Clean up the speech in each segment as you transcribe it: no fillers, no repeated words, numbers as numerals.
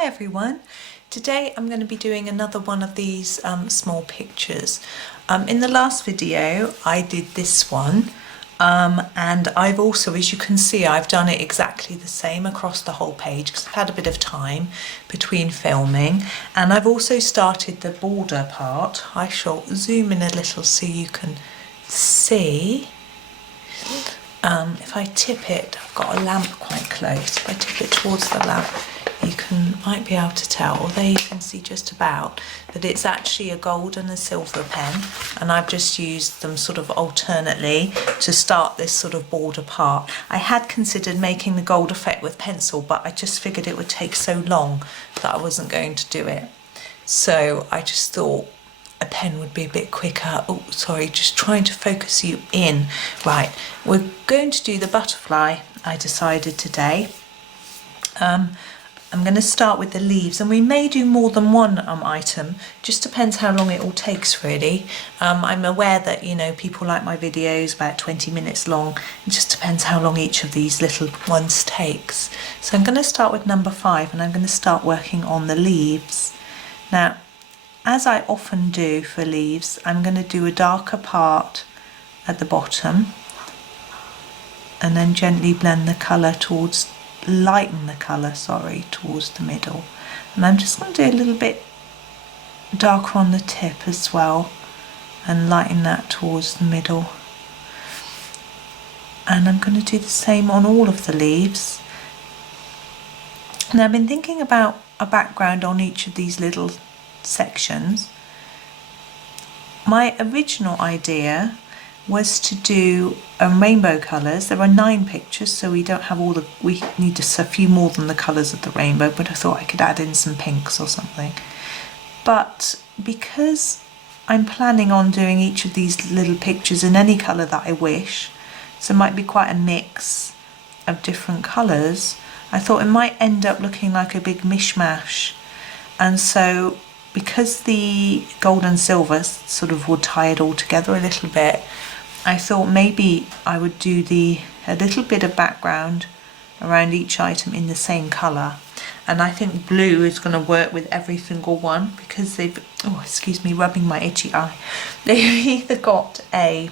Hi everyone, today I'm going to be doing another one of these small pictures. In the last video I did this one and I've also, as you can see, I've done it exactly the same across the whole page because I've had a bit of time between filming, and I've also started the border part. I shall zoom in a little so you can see. If I tip it, I've got a lamp quite close, if I tip it towards the lamp you might be able to tell, or there you can see just about, that it's actually a gold and a silver pen, and I've just used them sort of alternately to start this sort of border part. I had considered making the gold effect with pencil, but I just figured it would take so long that I wasn't going to do it. So I just thought a pen would be a bit quicker. Oh, sorry, just trying to focus you in. Right, we're going to do the butterfly, I decided today. I'm going to start with the leaves, and we may do more than one item, just depends how long it all takes really. I'm aware that, you know, people like my videos about 20 minutes long. It just depends how long each of these little ones takes. So I'm going to start with number 5, and I'm going to start working on the leaves. Now, as I often do for leaves, I'm going to do a darker part at the bottom and then gently blend the colour towards, lighten the colour, sorry, towards the middle. And I'm just going to do a little bit darker on the tip as well and lighten that towards the middle. And I'm going to do the same on all of the leaves. Now I've been thinking about a background on each of these little sections. My original idea was to do rainbow colours. There are 9 pictures, so we don't have all the, we need a few more than the colours of the rainbow, but I thought I could add in some pinks or something. But because I'm planning on doing each of these little pictures in any colour that I wish, so it might be quite a mix of different colours, I thought it might end up looking like a big mishmash. And so because the gold and silver sort of would tie it all together a little bit, I thought maybe I would do a little bit of background around each item in the same colour. And I think blue is going to work with every single one because they've, oh excuse me, rubbing my itchy eye. They've either got a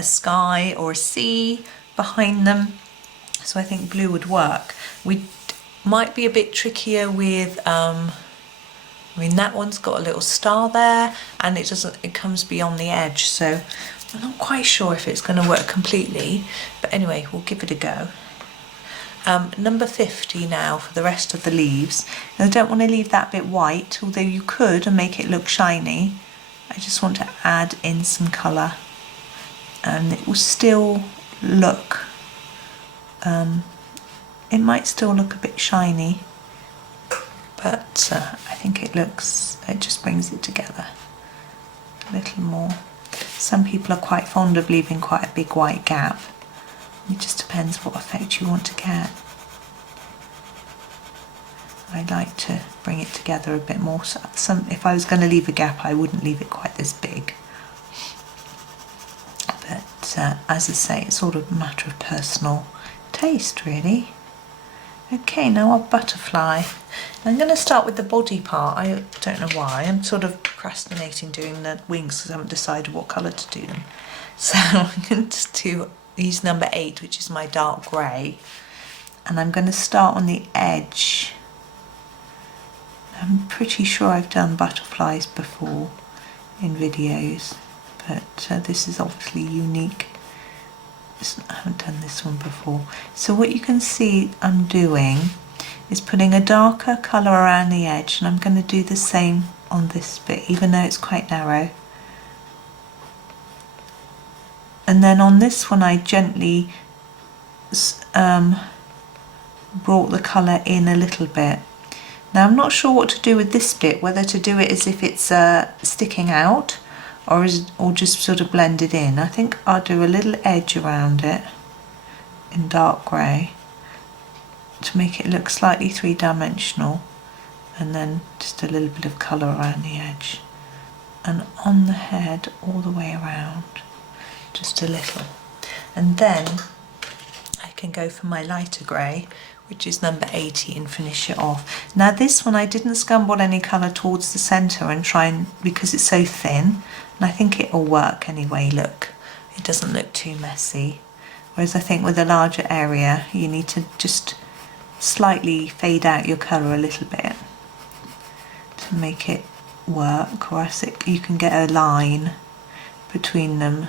sky or a sea behind them, so I think blue would work. We might be a bit trickier with I mean, that one's got a little star there, and it comes beyond the edge, so I'm not quite sure if it's going to work completely, but anyway, we'll give it a go. Number 50 now for the rest of the leaves. And I don't want to leave that bit white, although you could and make it look shiny. I just want to add in some colour, and it will still look, it might still look a bit shiny, but I think it just brings it together a little more. Some people are quite fond of leaving quite a big white gap. It just depends what effect you want to get. I like to bring it together a bit more. So if I was going to leave a gap, I wouldn't leave it quite this big. But as I say, it's sort of a matter of personal taste really. Okay, now our butterfly. I'm going to start with the body part. I don't know why. I'm sort of procrastinating doing the wings because I haven't decided what colour to do them. So I'm going to use number 8, which is my dark grey. And I'm going to start on the edge. I'm pretty sure I've done butterflies before in videos, but this is obviously unique. I haven't done this one before. So what you can see I'm doing is putting a darker colour around the edge, and I'm going to do the same on this bit, even though it's quite narrow. And then on this one I gently brought the colour in a little bit. Now I'm not sure what to do with this bit, whether to do it as if it's sticking out or just sort of blend it in. I think I'll do a little edge around it in dark grey to make it look slightly 3-dimensional, and then just a little bit of colour around the edge, and on the head all the way around, just a little. And then I can go for my lighter grey, which is number 80, and finish it off. Now this one I didn't scumble any colour towards the centre and try and, because it's so thin, and I think it'll work anyway. Look, it doesn't look too messy. Whereas I think with a larger area you need to just slightly fade out your colour a little bit to make it work, or else you can get a line between them,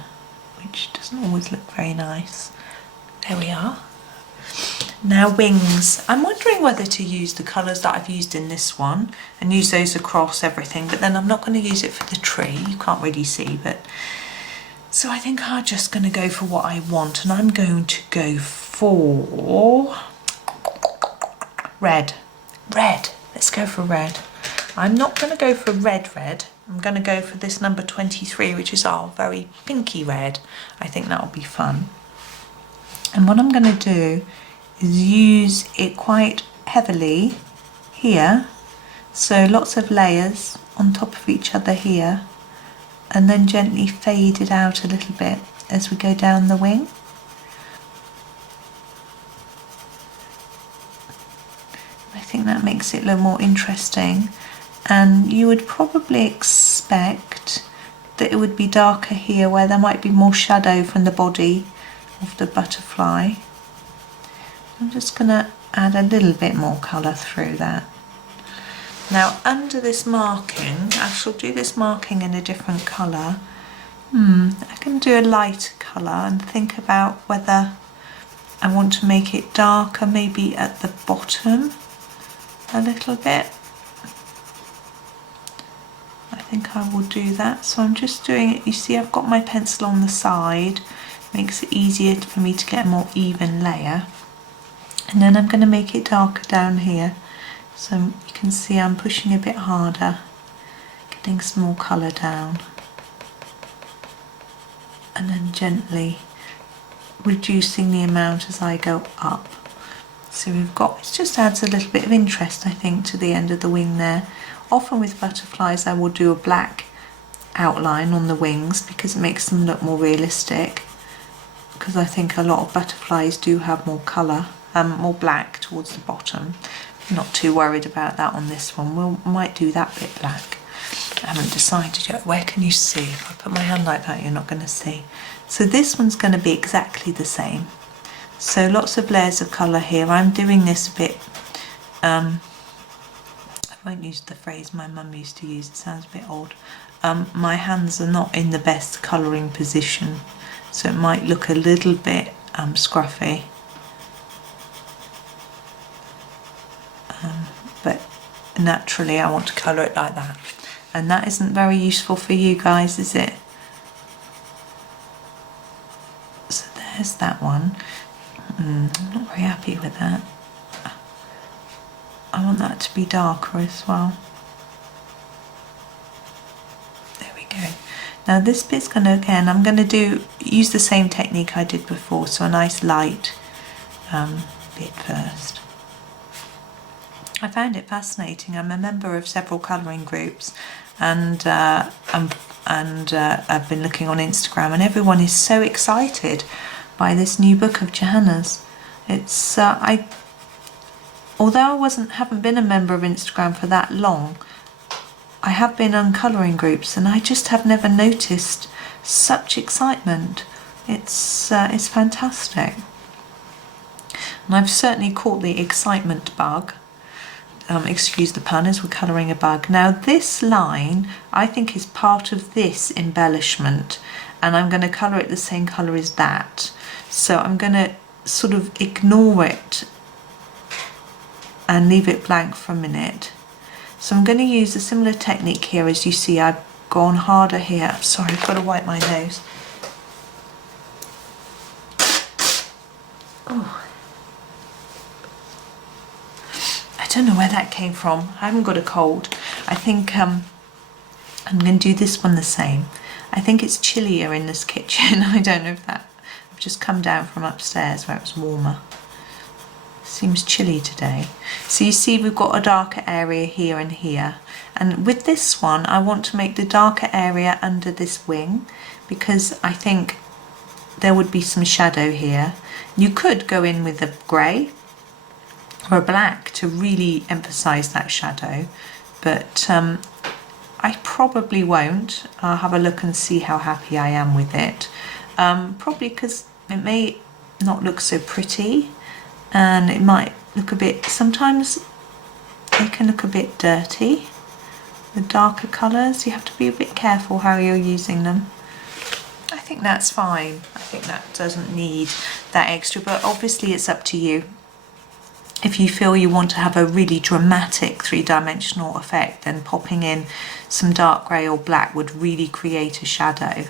which doesn't always look very nice. There we are. Now wings. I'm wondering whether to use the colours that I've used in this one and use those across everything, but then I'm not going to use it for the tree. You can't really see, but so I think I'm just going to go for what I want, and I'm going to go for red. Red. Let's go for red. I'm not going to go for red. I'm going to go for this number 23, which is our very pinky red. I think that'll be fun. And what I'm going to do is use it quite heavily here, so lots of layers on top of each other here, and then gently fade it out a little bit as we go down the wing. I think that makes it a little more interesting, and you would probably expect that it would be darker here where there might be more shadow from the body of the butterfly. I'm just going to add a little bit more colour through that. Now under this marking, I shall do this marking in a different colour. I can do a lighter colour and think about whether I want to make it darker, maybe at the bottom a little bit. I think I will do that. So I'm just doing it. You see, I've got my pencil on the side. Makes it easier for me to get a more even layer. And then I'm going to make it darker down here. So you can see I'm pushing a bit harder, getting some more colour down. And then gently reducing the amount as I go up. So we've got, it just adds a little bit of interest, I think, to the end of the wing there. Often with butterflies I will do a black outline on the wings because it makes them look more realistic, because I think a lot of butterflies do have more colour, more black towards the bottom. I'm not too worried about that on this one. We might do that bit black. I haven't decided yet. Where can you see? If I put my hand like that, you're not going to see. So this one's going to be exactly the same. So lots of layers of colour here. I'm doing this a bit, I won't use the phrase my mum used to use, it sounds a bit old. My hands are not in the best colouring position, so it might look a little bit scruffy. But naturally I want to colour it like that. And that isn't very useful for you guys, is it? So there's that one. I'm not very happy with that. I want that to be darker as well. There we go. Now this bit's going to, again, I'm going to use the same technique I did before, so a nice light bit first. I found it fascinating. I'm a member of several colouring groups, and I've been looking on Instagram, and everyone is so excited by this new book of Johanna's. It's although I haven't been a member of Instagram for that long, I have been on colouring groups, and I just have never noticed such excitement. It's fantastic, and I've certainly caught the excitement bug. Excuse the pun, as we're colouring a bug. Now this line I think is part of this embellishment, and I'm going to colour it the same colour as that. So I'm going to sort of ignore it and leave it blank for a minute. So I'm going to use a similar technique here. As you see, I've gone harder here. I'm sorry, I've got to wipe my nose. Oh. I don't know where that came from. I haven't got a cold. I think I'm going to do this one the same. I think it's chillier in this kitchen. I don't know if that... I've just come down from upstairs where it was warmer. Seems chilly today. So you see we've got a darker area here and here. And with this one, I want to make the darker area under this wing, because I think there would be some shadow here. You could go in with a grey, or a black to really emphasize that shadow, but I probably won't. I'll have a look and see how happy I am with it. Probably because it may not look so pretty, and it might look a bit, sometimes it can look a bit dirty. The darker colours, you have to be a bit careful how you're using them. I think that's fine. I think that doesn't need that extra, but obviously it's up to you. If you feel you want to have a really dramatic three-dimensional effect, then popping in some dark grey or black would really create a shadow.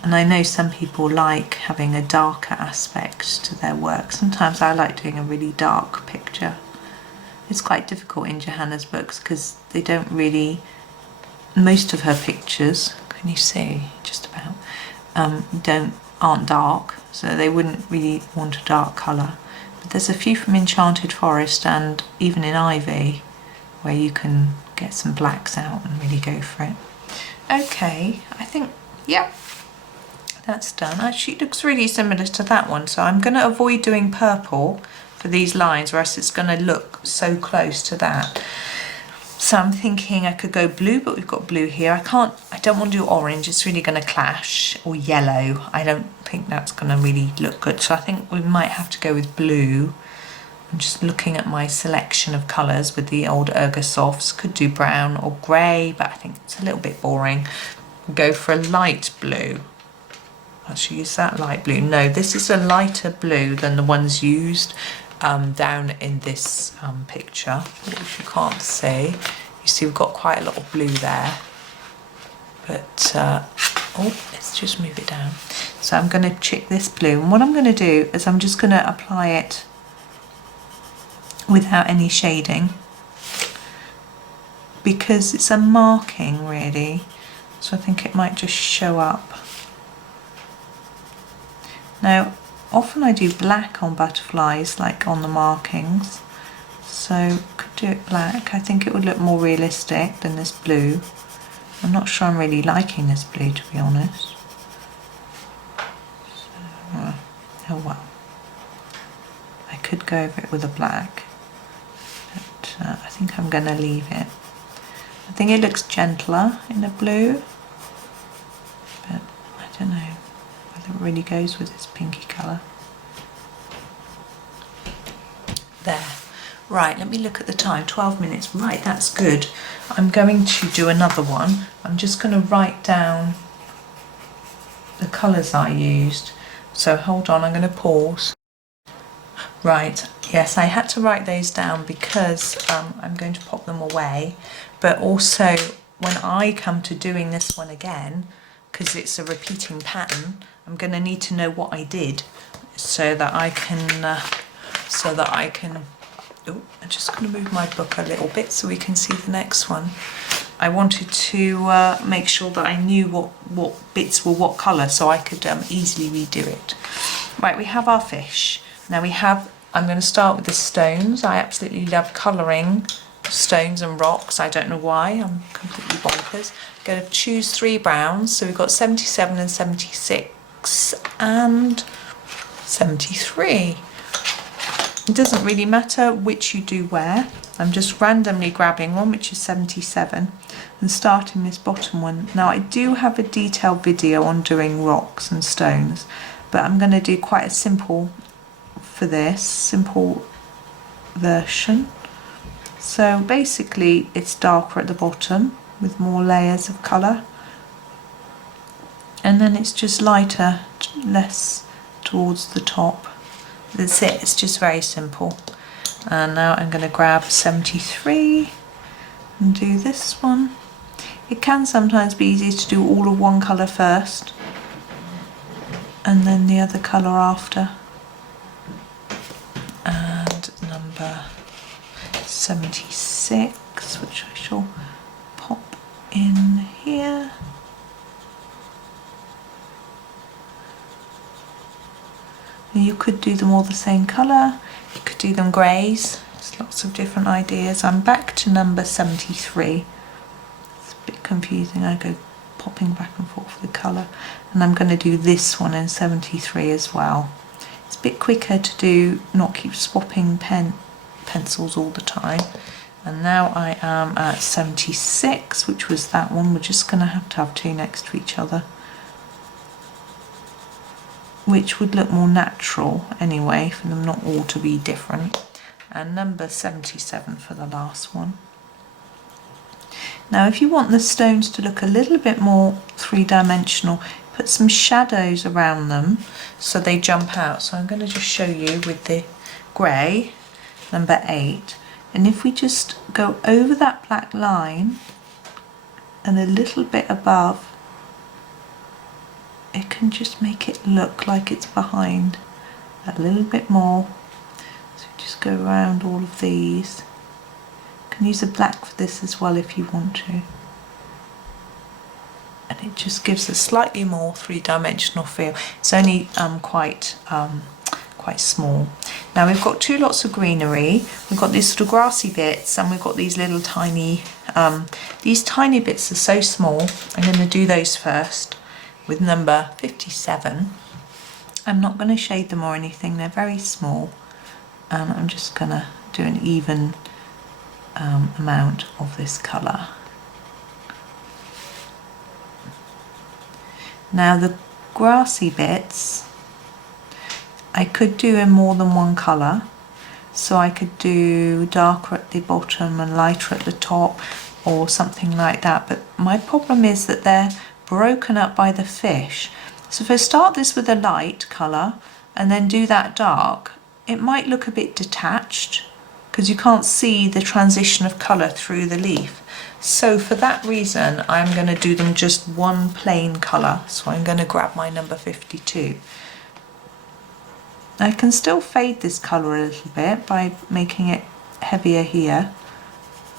And I know some people like having a darker aspect to their work. Sometimes I like doing a really dark picture. It's quite difficult in Johanna's books because they don't really, most of her pictures, can you see just about, aren't dark, so they wouldn't really want a dark colour. But there's a few from Enchanted Forest and even in Ivy where you can get some blacks out and really go for it. Okay, I think, yep, that's done. Actually, it looks really similar to that one, so I'm going to avoid doing purple for these lines, or else it's going to look so close to that. So I'm thinking I could go blue, but we've got blue here. I don't want to do orange, it's really going to clash, or yellow. I don't think that's going to really look good, so I think we might have to go with blue. I'm just looking at my selection of colours with the old Ergosofts. Could do brown or grey, but I think it's a little bit boring. Go for a light blue. Actually, is that light blue? No, this is a lighter blue than the ones used down in this picture, which you can't see. You see we've got quite a lot of blue there. But, oh, let's just move it down. So I'm going to check this blue. And what I'm going to do is I'm just going to apply it without any shading, because it's a marking really, so I think it might just show up. Now often I do black on butterflies, like on the markings, so could do it black. I think it would look more realistic than this blue. I'm not sure I'm really liking this blue, to be honest. So, oh well, I could go over it with a black. I think I'm going to leave it. I think it looks gentler in the blue, but I don't know whether it really goes with this pinky colour. There. Right, let me look at the time, 12 minutes. Right, that's good. I'm going to do another one. I'm just going to write down the colours I used. So hold on, I'm going to pause. Right, yes, I had to write those down because I'm going to pop them away, but also when I come to doing this one again, because it's a repeating pattern, I'm going to need to know what I did so that I can, oh, I'm just going to move my book a little bit so we can see the next one. I wanted to make sure that I knew what bits were what colour so I could easily redo it. Right, we have our fish. Now I'm going to start with the stones. I absolutely love colouring stones and rocks. I don't know why, I'm completely bonkers. I'm going to choose 3 browns. So we've got 77 and 76 and 73. It doesn't really matter which you do where. I'm just randomly grabbing one, which is 77, and starting this bottom one. Now I do have a detailed video on doing rocks and stones, but I'm going to do quite a simple version. So basically it's darker at the bottom with more layers of colour, and then it's just lighter, less towards the top. That's it, it's just very simple. And now I'm going to grab 73 and do this one. It can sometimes be easier to do all of one colour first and then the other colour after. And number 76, which I shall pop in here. You could do them all the same colour, you could do them greys, there's lots of different ideas. I'm back to number 73. It's a bit confusing, I go popping back and forth with the colour. And I'm going to do this one in 73 as well. It's a bit quicker to do, not keep swapping pencils all the time. And now I am at 76, which was that one. We're just going to have two next to each other, which would look more natural anyway, for them not all to be different. And number 77 for the last one. Now if you want the stones to look a little bit more three-dimensional, put some shadows around them so they jump out. So I'm going to just show you with the grey, number 8. And if we just go over that black line and a little bit above, it can just make it look like it's behind a little bit more. So just go around all of these. You can use the black for this as well if you want to. And it just gives a slightly more three-dimensional feel. It's only quite small. Now we've got two lots of greenery. We've got these sort of grassy bits, and we've got these little tiny, these tiny bits are so small. I'm going to do those first with number 57. I'm not going to shade them or anything, they're very small. And I'm just going to do an even amount of this colour. Now the grassy bits I could do in more than one colour, so I could do darker at the bottom and lighter at the top or something like that, but my problem is that they're broken up by the fish. So if I start this with a light colour and then do that dark, it might look a bit detached because you can't see the transition of colour through the leaf. So for that reason I'm going to do them just one plain colour. So I'm going to grab my number 52. I can still fade this colour a little bit by making it heavier here.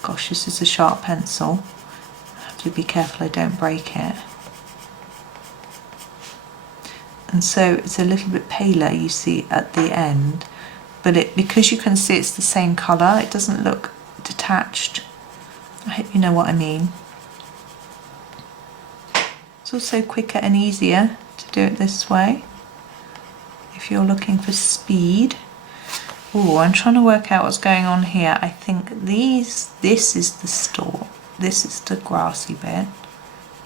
Gosh, this is a sharp pencil. I have to be careful I don't break it. And so it's a little bit paler, you see, at the end, but because you can see it's the same colour, it doesn't look detached. I hope you know what I mean. It's also quicker and easier to do it this way if you're looking for speed. Oh, I'm trying to work out what's going on here. I think this is the stalk, this is the grassy bit,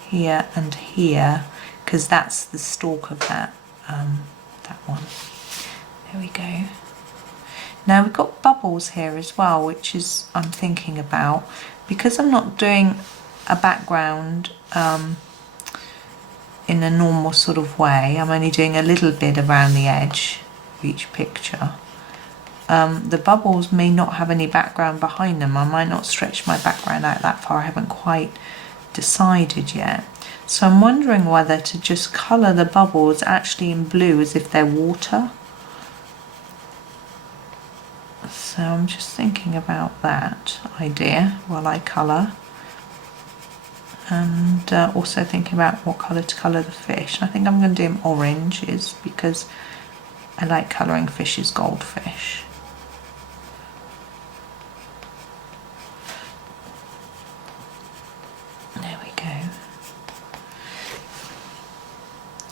here and here, because that's the stalk of that one. There we go. Now we've got bubbles here as well, which is I'm thinking about, because I'm not doing a background in a normal sort of way. I'm only doing a little bit around the edge of each picture. The bubbles may not have any background behind them. I might not stretch my background out that far. I haven't quite decided yet. So I'm wondering whether to just colour the bubbles actually in blue as if they're water. So I'm just thinking about that idea while I colour. And also thinking about what colour to colour the fish. I think I'm going to do them oranges because I like colouring fishes goldfish. There we go.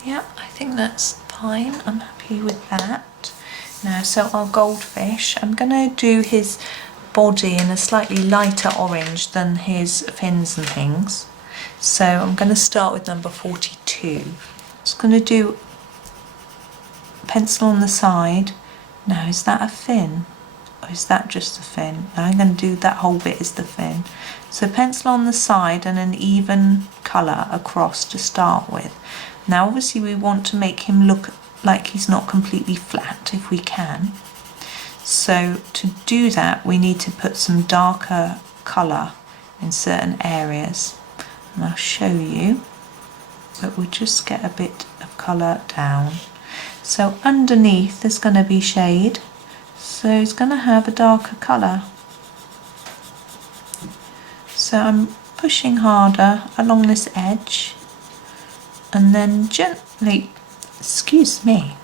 Yeah, I think that's fine. I'm happy with that. Now, so our goldfish, I'm going to do his body in a slightly lighter orange than his fins and things. So I'm going to start with number 42. I'm just going to do a pencil on the side. Now, is that a fin? Or is that just a fin? Now I'm going to do that whole bit as the fin. So pencil on the side and an even colour across to start with. Now obviously we want to make him look like he's not completely flat if we can. So to do that we need to put some darker colour in certain areas. And I'll show you, but we'll just get a bit of colour down. So underneath there's going to be shade, so it's going to have a darker colour. So I'm pushing harder along this edge and then gently, excuse me,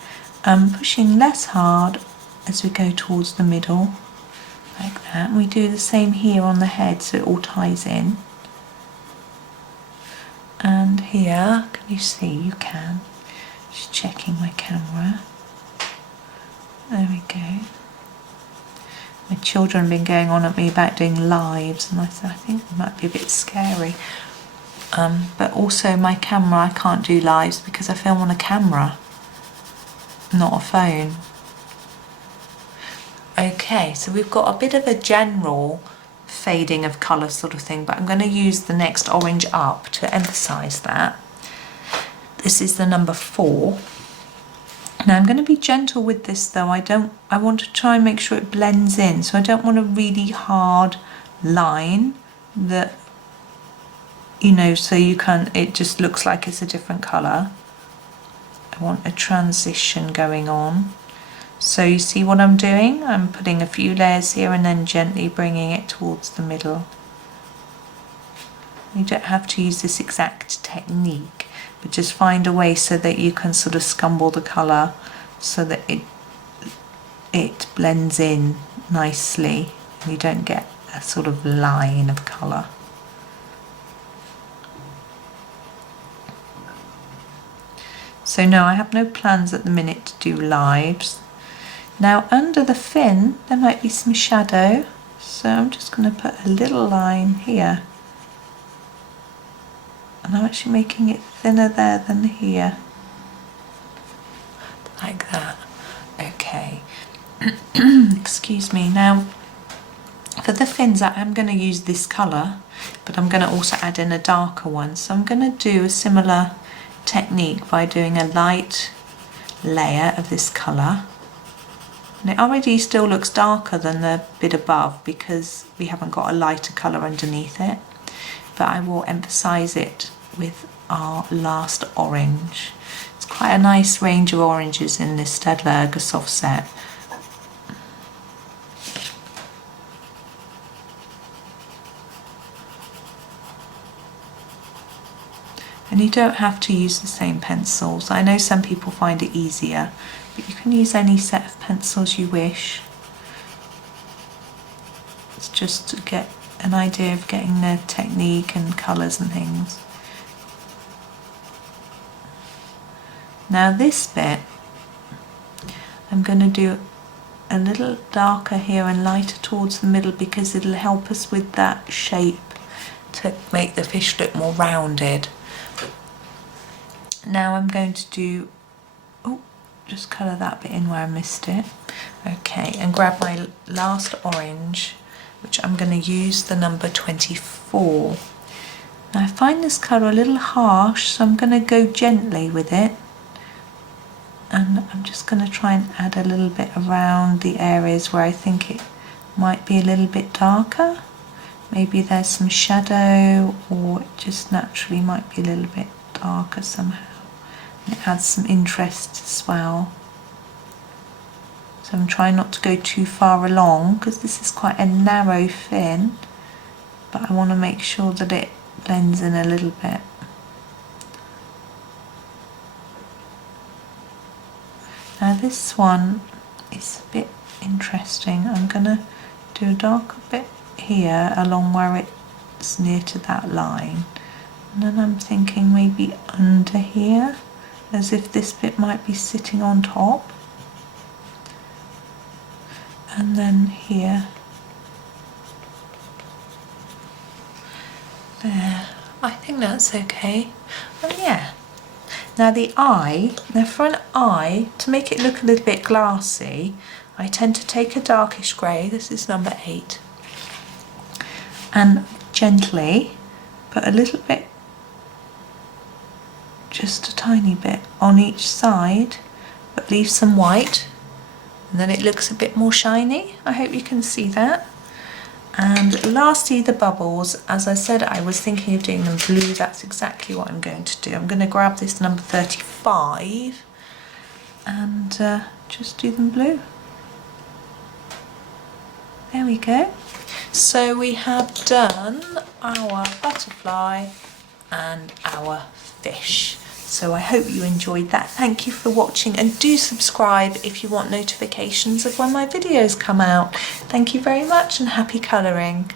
I'm pushing less hard as we go towards the middle, like that. And we do the same here on the head so it all ties in. And here, can you see? You can. Just checking my camera. There we go. My children have been going on at me about doing lives, and I think it might be a bit scary. But also my camera, I can't do lives because I film on a camera, not a phone. Okay, so we've got a bit of a general fading of colour sort of thing, but I'm going to use the next orange up to emphasise that. This is the number 4. Now I'm going to be gentle with this though. I want to try and make sure it blends in, so I don't want a really hard line that, you know, so it just looks like it's a different colour. I want a transition going on. So you see what I'm doing? I'm putting a few layers here and then gently bringing it towards the middle. You don't have to use this exact technique, but just find a way so that you can sort of scumble the colour so that it blends in nicely and you don't get a sort of line of colour. So no, I have no plans at the minute to do lives. Now under the fin there might be some shadow, so I'm just going to put a little line here. And I'm actually making it thinner there than here. Like that. Okay. Excuse me. Now for the fins I am going to use this colour, but I'm going to also add in a darker one. So I'm going to do a similar technique by doing a light layer of this colour. And it already still looks darker than the bit above because we haven't got a lighter colour underneath it. But I will emphasise it with our last orange. It's quite a nice range of oranges in this Staedtler Ergosoft set. And you don't have to use the same pencils. I know some people find it easier, but you can use any set of pencils you wish. It's just to get an idea of getting the technique and colours and things. Now this bit, I'm going to do a little darker here and lighter towards the middle because it'll help us with that shape to make the fish look more rounded. Now I'm going to do, just colour that bit in where I missed it. Okay, and grab my last orange, which I'm going to use the number 24. Now I find this colour a little harsh, so I'm going to go gently with it. And I'm just going to try and add a little bit around the areas where I think it might be a little bit darker. Maybe there's some shadow, or it just naturally might be a little bit darker somehow. And it adds some interest as well. So I'm trying not to go too far along because this is quite a narrow fin, but I want to make sure that it blends in a little bit. Now this one is a bit interesting. I'm going to do a darker bit here along where it's near to that line. And then I'm thinking maybe under here, as if this bit might be sitting on top. And then here. There. I think that's okay. Oh yeah. Now the eye, for an eye, to make it look a little bit glassy, I tend to take a darkish grey, this is number 8, and gently put a little bit, just a tiny bit on each side, but leave some white, and then it looks a bit more shiny. I hope you can see that. And lastly, the bubbles. As I said, I was thinking of doing them blue. That's exactly what I'm going to do. I'm going to grab this number 35 and just do them blue. There we go. So we have done our butterfly and our fish. So I hope you enjoyed that. Thank you for watching, and do subscribe if you want notifications of when my videos come out. Thank you very much, and happy colouring.